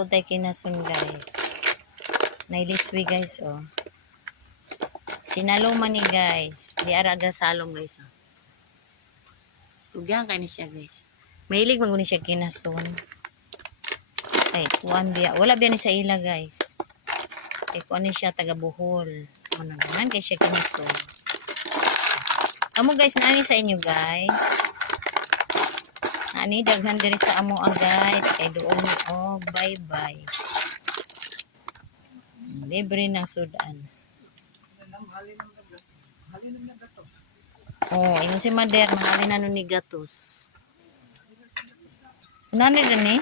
Putay kinason guys. Nailiswi guys oh. Sinaluman ni guys. Di araga salong guys oh. Tugyan kayo siya guys. Mahilig maguni siya kinason. Ay, kuan biya. Wala biya ni sa ila guys. Ay, kuan ni siya taga Bohol. Ano naman kay siya kinason. Amo guys, naani sa inyo guys. Naani daghan diri sa amo guys. Kay doon oh, bye bye. Libre ng sudan. Oh, ino si Mader, mahalin na nun ni gatos. Nani rin eh?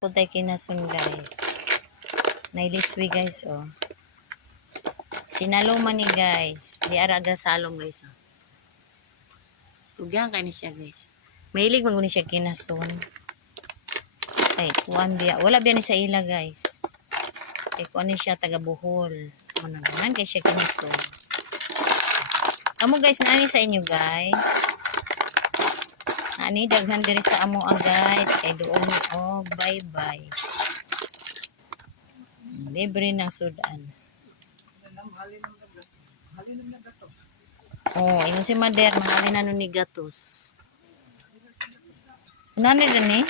Putay kinason guys. Nailiswi guys oh. Sinaluman ni guys. Di araga salong guys oh. Tugyan kayo siya guys. Mahilig maguni siya kinason. Ay, kuan biya. Wala biya ni sa ila guys. Ay, kuan ni siya taga Bohol. Ano naman kay siya kinason. Amo guys, naani sa inyo guys. Naani daghan diri sa amo guys. Kay doon oh, bye bye. Libre ng sudan. Oh, ino si Mader, mahalin na nun ni gatos. Nani rin eh?